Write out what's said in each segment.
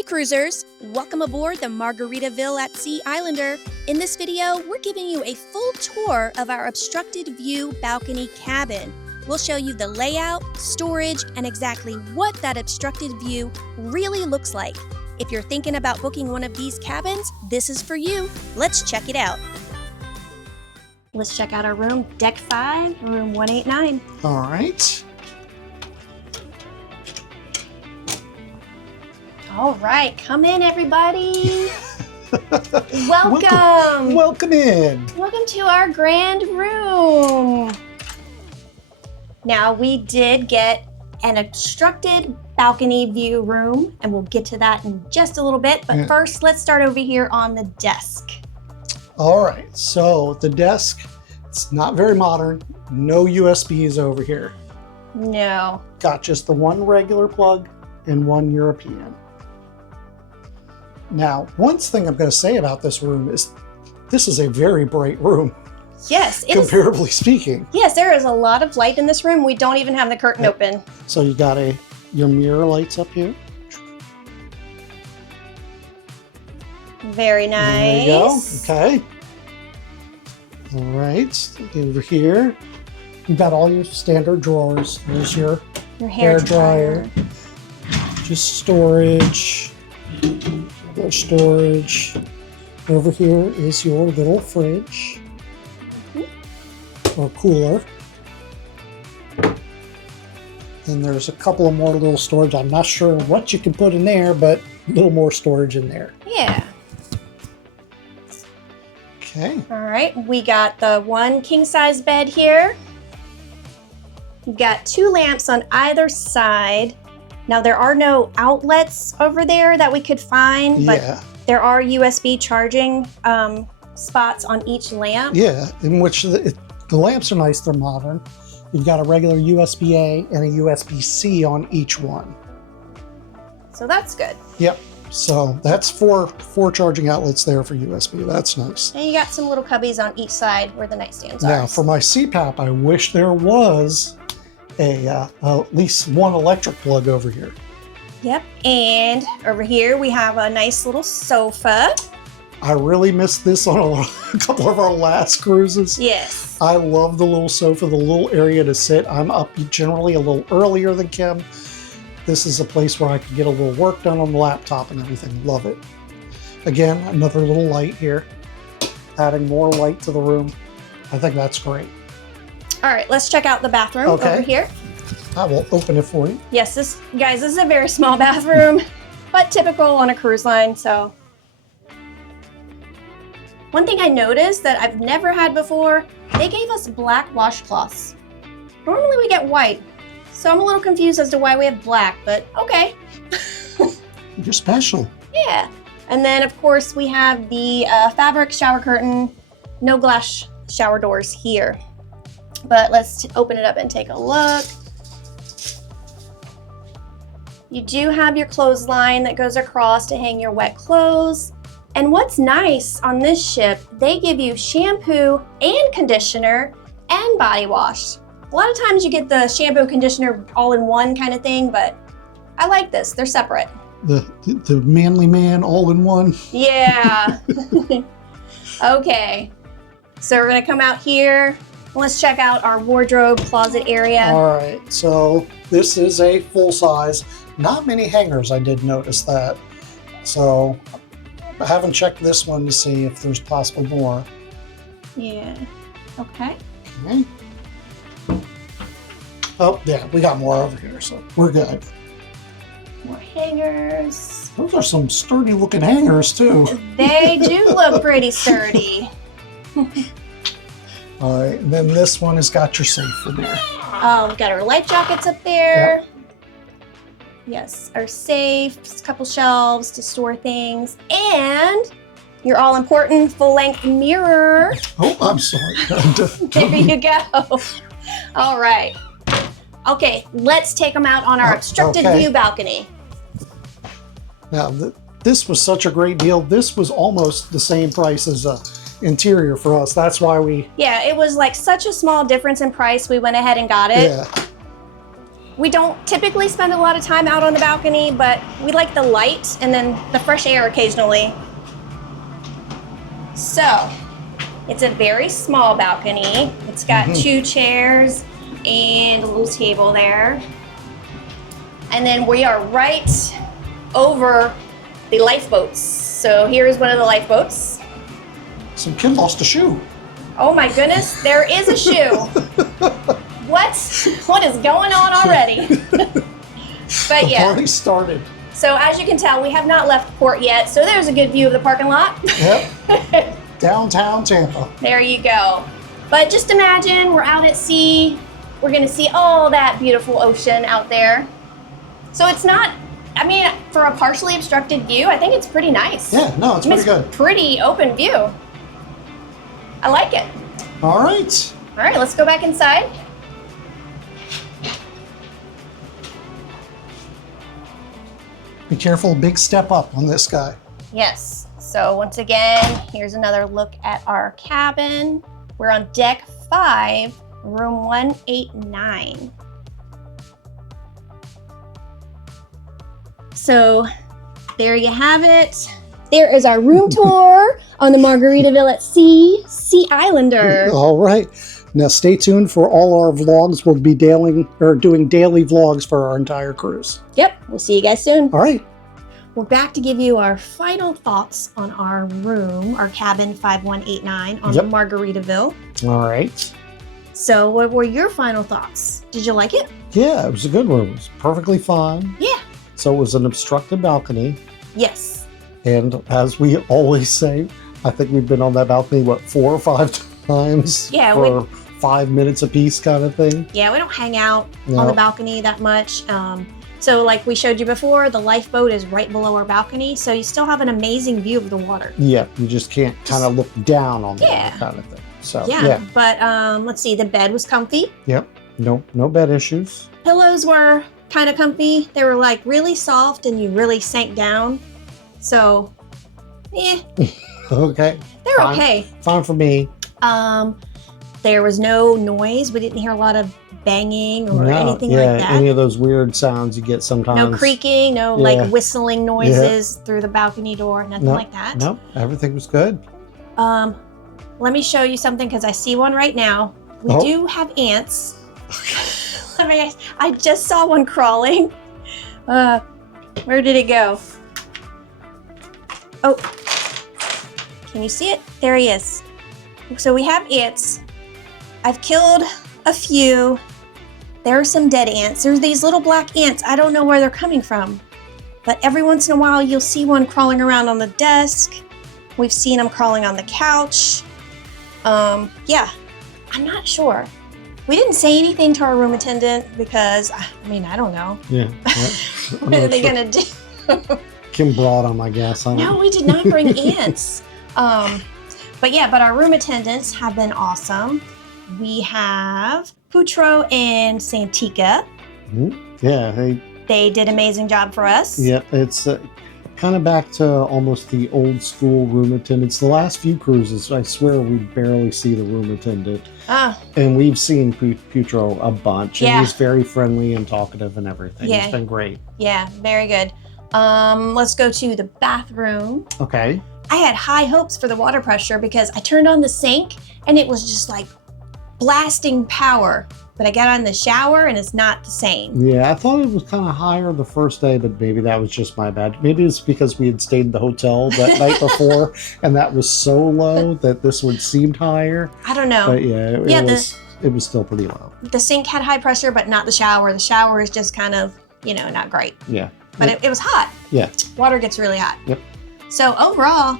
Hey cruisers, welcome aboard the Margaritaville at Sea Islander. In this video, we're giving you a full tour of our obstructed view balcony cabin. We'll show you the layout, storage, and exactly what that obstructed view really looks like. If you're thinking about booking one of these cabins, this is for you. Let's check it out. Let's check out our room, Deck 5, room 189. All right. All right, come in everybody. Welcome. Welcome in. Welcome to our grand room. Now we did get an obstructed balcony view room, and we'll get to that in just a little bit. But first, let's start over here on the desk. All right, so the desk, it's not very modern. No USBs over here. No. Got just the one regular plug and one European. Now, one thing I'm going to say about this room is this is a very bright room. Yes, it comparably speaking. Yes, there is a lot of light in this room. We don't even have the curtain open. So you got your mirror lights up here. Very nice. There you go. Okay. All right. Over here, you've got all your standard drawers. There's your hair dryer. Just storage. There's storage. Over here is your little fridge or cooler. And there's a couple of more little storage. I'm not sure what you can put in there, but a little more storage in there. Yeah. Okay. All right, we got the one king-size bed here. We've got two lamps on either side. Now, there are no outlets over there that we could find, but there are USB charging spots on each lamp. Yeah, in which the lamps are nice, they're modern. You've got a regular USB-A and a USB-C on each one. So that's good. Yep, so that's four charging outlets there for USB. That's nice. And you got some little cubbies on each side where the nightstands are. Now, for my CPAP, I wish there was at least one electric plug over here. Yep, and over here we have a nice little sofa. I really missed this on a couple of our last cruises. Yes. I love the little sofa, the little area to sit. I'm up generally a little earlier than Kim. This is a place where I can get a little work done on the laptop and everything. Love it. Again, another little light here, adding more light to the room. I think that's great. All right, let's check out the bathroom over here. I will open it for you. Yes, this is a very small bathroom, but typical on a cruise line, so. One thing I noticed that I've never had before, they gave us black washcloths. Normally we get white, so I'm a little confused as to why we have black, but okay. You're special. Yeah. And then, of course, we have the fabric shower curtain, no glass shower doors here. But let's open it up and take a look. You do have your clothesline that goes across to hang your wet clothes. And what's nice on this ship, they give you shampoo and conditioner and body wash. A lot of times you get the shampoo and conditioner all in one kind of thing, but I like this. They're separate. The manly man all in one. Yeah. Okay. So we're gonna come out here. Let's check out our wardrobe closet area. All right, so this is a full size. Not many hangers, I did notice that. So I haven't checked this one to see if there's possible more. Yeah, okay. Okay. Oh, yeah, we got more over here, so we're good. More hangers. Those are some sturdy looking hangers too. They do look pretty sturdy. All right, and then this one has got your safe in there. We've got our life jackets up there. Yep. Yes, our safe, just a couple shelves to store things, and your all-important full-length mirror. Oh, I'm sorry. There you go. All right. Okay, let's take them out on our obstructed view balcony. Now, this was such a great deal. This was almost the same price as interior for us. That's why we... Yeah, it was like such a small difference in price. We went ahead and got it. Yeah. We don't typically spend a lot of time out on the balcony, but we like the light and then the fresh air occasionally. So, it's a very small balcony. It's got 2 chairs and a little table there. And then we are right over the lifeboats. So here's one of the lifeboats. Some kid lost a shoe. Oh my goodness, there is a shoe. What is going on already? But The party started. So as you can tell, we have not left port yet. So there's a good view of the parking lot. Yep. Downtown Tampa. There you go. But just imagine we're out at sea. We're gonna see all that beautiful ocean out there. So it's not, I mean, for a partially obstructed view, I think it's pretty nice. Yeah, no, it's pretty good. Pretty open view. I like it. All right. All right, let's go back inside. Be careful, big step up on this guy. Yes. So once again, here's another look at our cabin. We're on deck 5, room 189. So there you have it. There is our room tour on the Margaritaville at Sea Islander. All right. Now stay tuned for all our vlogs. We'll be doing daily vlogs for our entire cruise. Yep, we'll see you guys soon. All right. We're back to give you our final thoughts on our room, our cabin 5189 on the Margaritaville. All right. So what were your final thoughts? Did you like it? Yeah, it was a good room. It was perfectly fine. Yeah. So it was an obstructed balcony. Yes. And as we always say, I think we've been on that balcony, what, 4 or 5 times? Yeah. For 5 minutes apiece kind of thing. Yeah, we don't hang out on the balcony that much. So like we showed you before, the lifeboat is right below our balcony. So you still have an amazing view of the water. Yeah, you just can't kind of look down on the water kind of thing. So, yeah. But let's see, the bed was comfy. Yep, no bed issues. Pillows were kind of comfy. They were like really soft and you really sank down. So, Okay. They're okay. Fine for me. There was no noise. We didn't hear a lot of banging or anything like that. Any of those weird sounds you get sometimes. No creaking, no like whistling noises through the balcony door, nothing like that. No, everything was good. Let me show you something because I see one right now. We do have ants. I just saw one crawling. Where did it go? Oh, can you see it? There he is. So we have ants. I've killed a few. There are some dead ants. There's these little black ants. I don't know where they're coming from. But every once in a while, you'll see one crawling around on the desk. We've seen them crawling on the couch. Yeah, I'm not sure. We didn't say anything to our room attendant because, I mean, I don't know. Yeah. What are they going to do? Kim brought them, I guess. No, we did not bring ants. But yeah, but our room attendants have been awesome. We have Putro and Santika. Yeah, they did an amazing job for us. Yep, it's kind of back to almost the old school room attendants. The last few cruises, I swear we barely see the room attendant. And we've seen Putro a bunch. And he's very friendly and talkative and everything. Yeah. It's been great. Yeah, very good. Let's go to the bathroom. Okay. I had high hopes for the water pressure because I turned on the sink and it was just like blasting power. But I got on the shower and it's not the same. Yeah, I thought it was kind of higher the first day, but maybe that was just my bad. Maybe it's because we had stayed in the hotel that night before and that was so low that this one seemed higher. I don't know. But yeah, it was still pretty low. The sink had high pressure, but not the shower. The shower is just kind of, not great. Yeah. But it was hot. Yeah. Water gets really hot. Yep. So overall,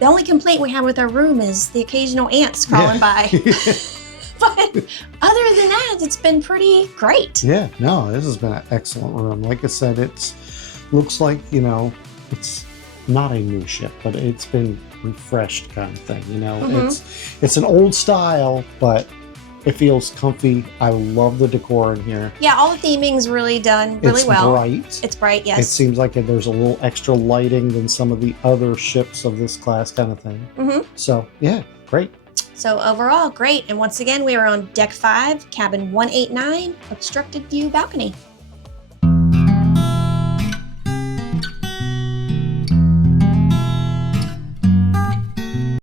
the only complaint we have with our room is the occasional ants crawling by. But other than that, it's been pretty great. Yeah, no, this has been an excellent room. Like I said, looks like, it's not a new ship, but it's been refreshed kind of thing, It's an old style, but it feels comfy. I love the decor in here. Yeah, all the theming's really done really well. It's bright, yes. It seems like there's a little extra lighting than some of the other ships of this class kind of thing. So, yeah, great. So overall, great. And once again, we are on deck 5, cabin 189, obstructed view balcony.